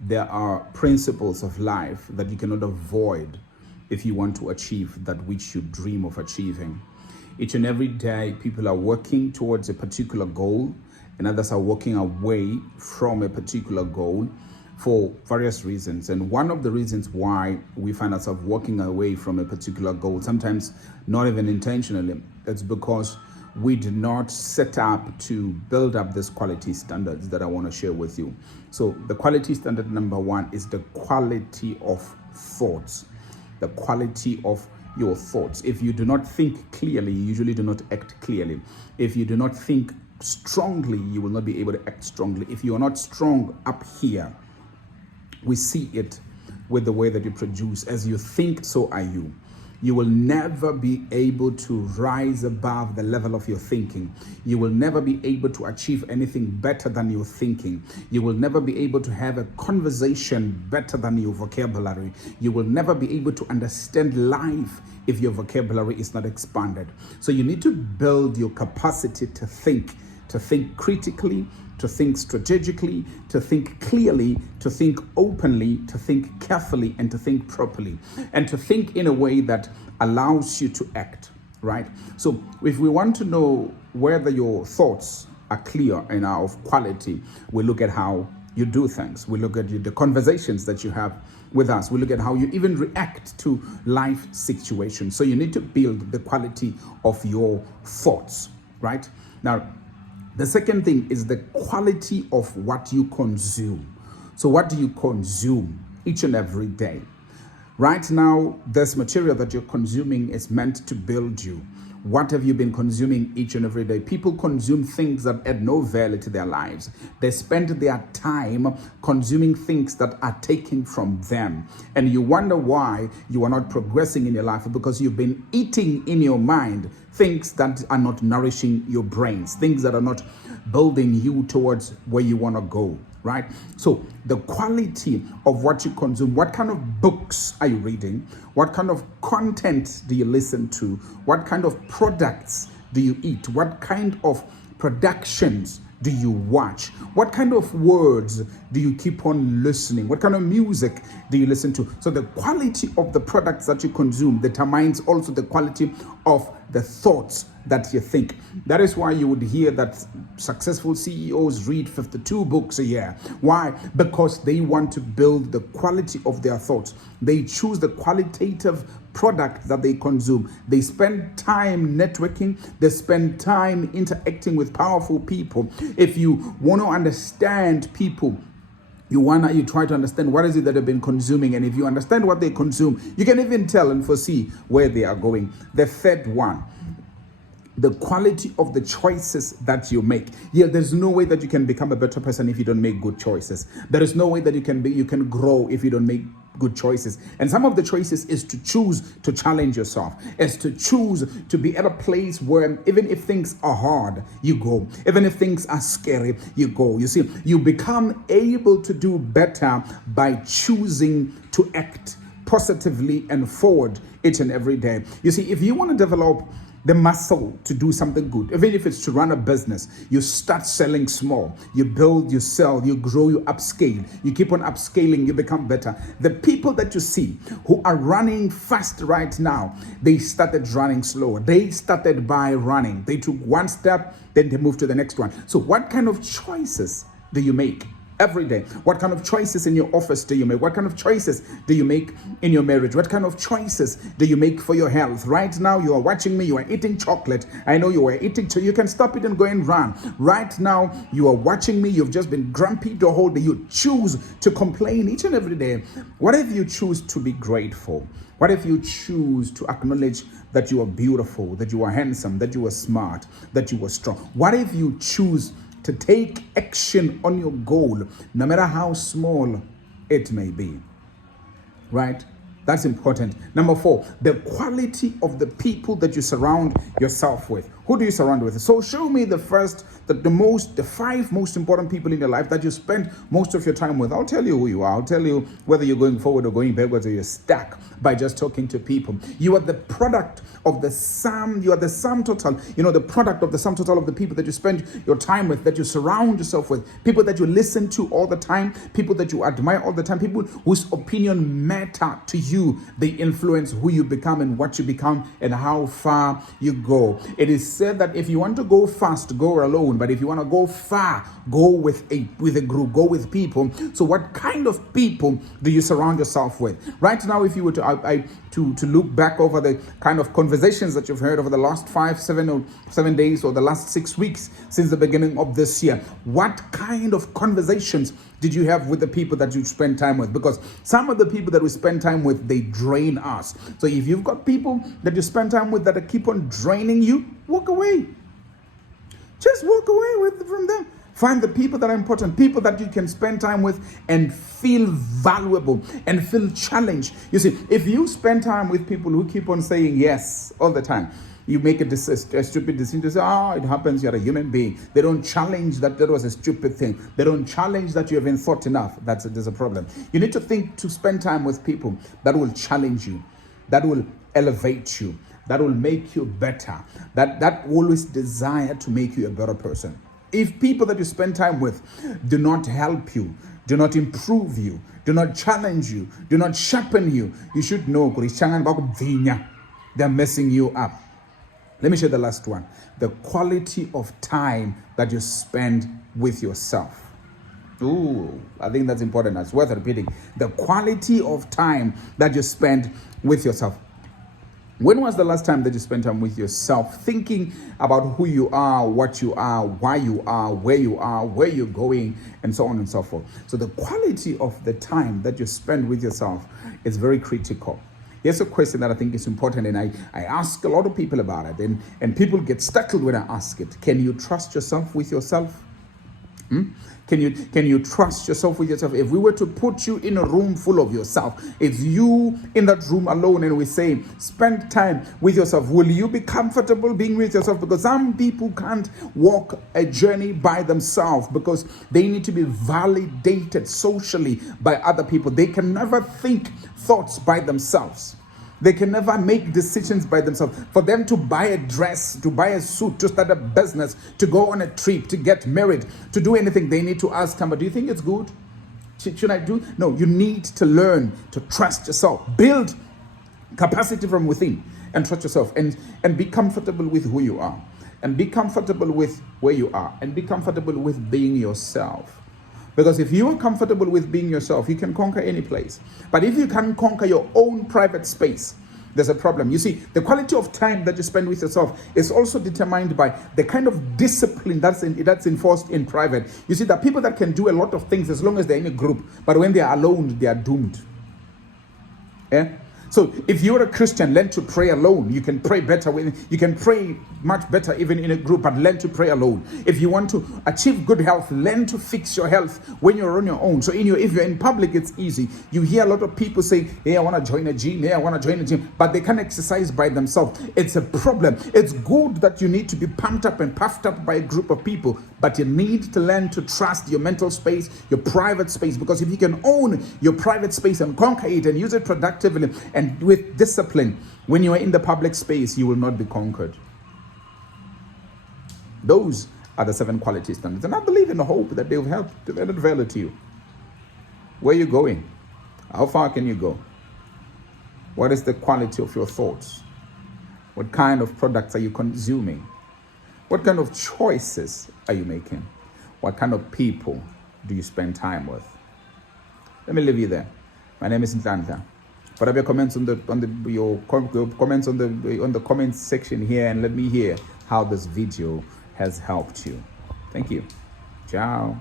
there are principles of life that you cannot avoid if you want to achieve that which you dream of achieving. Each and every day, people are working towards a particular goal, and others are walking away from a particular goal for various reasons. And one of the reasons why we find ourselves walking away from a particular goal, sometimes not even intentionally, that's because we did not set up to build up these quality standards that I want to share with you. So the quality standard number one is the quality of thoughts. The quality of your thoughts. If you do not think clearly, you usually do not act clearly. If you do not think strongly, you will not be able to act strongly. If you are not strong up here, we see it with the way that you produce. As you think, so are you. You will never be able to rise above the level of your thinking. You will never be able to achieve anything better than your thinking. You will never be able to have a conversation better than your vocabulary. You will never be able to understand life if your vocabulary is not expanded. So you need to build your capacity to think critically, to think strategically, to think clearly, to think openly, to think carefully, and to think properly, and to think in a way that allows you to act, right? So if we want to know whether your thoughts are clear and are of quality, we look at how you do things. We look at the conversations that you have with us. We look at how you even react to life situations. So you need to build the quality of your thoughts, right? Now, the second thing is the quality of what you consume. So what do you consume each and every day? Right now, this material that you're consuming is meant to build you. What have you been consuming each and every day? People consume things that add no value to their lives. They spend their time consuming things that are taken from them. And you wonder why you are not progressing in your life, because you've been eating in your mind things that are not nourishing your brains, things that are not building you towards where you want to go, right? So the quality of what you consume, what kind of books are you reading? What kind of content do you listen to? What kind of products do you eat? What kind of productions do you watch? What kind of words do you keep on listening? What kind of music do you listen to? So the quality of the products that you consume determines also the quality of the thoughts that you think. That is why you would hear that successful CEOs read 52 books a year. Why? Because they want to build the quality of their thoughts. They choose the qualitative product that they consume. They spend time networking. They spend time interacting with powerful people. If you want to understand people, you try to understand what is it that they've been consuming, and if you understand what they consume, you can even tell and foresee where they are going. The third one, the quality of the choices that you make. Yeah, there's no way that you can become a better person if you don't make good choices. There is no way that you can grow if you don't make good choices. And some of the choices is to choose to challenge yourself, is to choose to be at a place where even if things are hard, you go. Even if things are scary, you go. You see, you become able to do better by choosing to act positively and forward each and every day. You see, if you want to develop the muscle to do something good, even if it's to run a business, you start selling small, you build, you sell, you grow, you upscale, you keep on upscaling, you become better. The people that you see who are running fast right now, they started running slower. They started by running. They took one step, then they moved to the next one. So what kind of choices do you make every day? What kind of choices in your office do you make? What kind of choices do you make in your marriage? What kind of choices do you make for your health? Right now, you are watching me, you are eating chocolate. I know you are eating, so you can stop it and go and run. Right now, you are watching me, you've just been grumpy the whole day. You choose to complain each and every day. What if you choose to be grateful? What if you choose to acknowledge that you are beautiful, that you are handsome, that you are smart, that you are strong? What if you choose to take action on your goal, no matter how small it may be, right? That's important. Number 4, the quality of the people that you surround yourself with. Who do you surround with? So show me the five most important people in your life that you spend most of your time with. I'll tell you who you are. I'll tell you whether you're going forward or going backwards, or you're stuck by just talking to people. You are the product of the sum. You are the sum total. The product of the sum total of the people that you spend your time with, that you surround yourself with, people that you listen to all the time, people that you admire all the time, people whose opinion matter to you. They influence who you become and what you become and how far you go. It is said that if you want to go fast, go alone. But if you want to go far, go with a group, go with people. So what kind of people do you surround yourself with? Right now, if you were to look back over the kind of conversations that you've heard over the last 7 days or the last 6 weeks since the beginning of this year, what kind of conversations did you have with the people that you spend time with? Because some of the people that we spend time with, they drain us. So if you've got people that you spend time with that keep on draining you, walk away. Just walk away from them. Find the people that are important, people that you can spend time with and feel valuable and feel challenged. You see, if you spend time with people who keep on saying yes all the time, you make a stupid decision to say, it happens, you're a human being. They don't challenge that was a stupid thing. They don't challenge that you haven't thought enough. There's a problem. You need to spend time with people that will challenge you, that will elevate you, that will make you better, that always desire to make you a better person. If people that you spend time with do not help you, do not improve you, do not challenge you, do not sharpen you, you should know they're messing you up. Let me share the last one. The quality of time that you spend with yourself. Ooh, I think that's important. That's worth repeating. The quality of time that you spend with yourself. When was the last time that you spent time with yourself, thinking about who you are, what you are, why you are, where you're going, and so on and so forth? So the quality of the time that you spend with yourself is very critical. Here's a question that I think is important, and I ask a lot of people about it, and people get startled when I ask it. Can you trust yourself with yourself? Can you trust yourself with yourself? If we were to put you in a room full of yourself, it's you in that room alone, and we say, spend time with yourself. Will you be comfortable being with yourself? Because some people can't walk a journey by themselves because they need to be validated socially by other people. They can never think thoughts by themselves. They can never make decisions by themselves. For them to buy a dress, to buy a suit, to start a business, to go on a trip, to get married, to do anything, they need to ask somebody, do you think it's good? Should I do? No, you need to learn to trust yourself. Build capacity from within and trust yourself, and be comfortable with who you are, and be comfortable with where you are, and be comfortable with being yourself. Because if you are comfortable with being yourself, you can conquer any place. But if you can't conquer your own private space, there's a problem. You see, the quality of time that you spend with yourself is also determined by the kind of discipline that's enforced in private. You see, there are people that can do a lot of things as long as they're in a group, but when they are alone, they are doomed. Yeah? So if you're a Christian, learn to pray alone. You can pray better you can pray much better even in a group, but learn to pray alone. If you want to achieve good health, learn to fix your health when you're on your own. So if you're in public, it's easy. You hear a lot of people say, hey, I want to join a gym, hey, I want to join a gym, but they can't exercise by themselves. It's a problem. It's good that you need to be pumped up and puffed up by a group of people, but you need to learn to trust your mental space, your private space, because if you can own your private space and conquer it and use it productively and with discipline, when you are in the public space, you will not be conquered. Those are the 7 quality standards. And I believe and hope that they'll help to add value to you. Where are you going? How far can you go? What is the quality of your thoughts? What kind of products are you consuming? What kind of choices are you making? What kind of people do you spend time with? Let me leave you there. My name is Nhlanhla. Put up your comments on your comments on the comments section here, and let me hear how this video has helped you. Thank you. Ciao.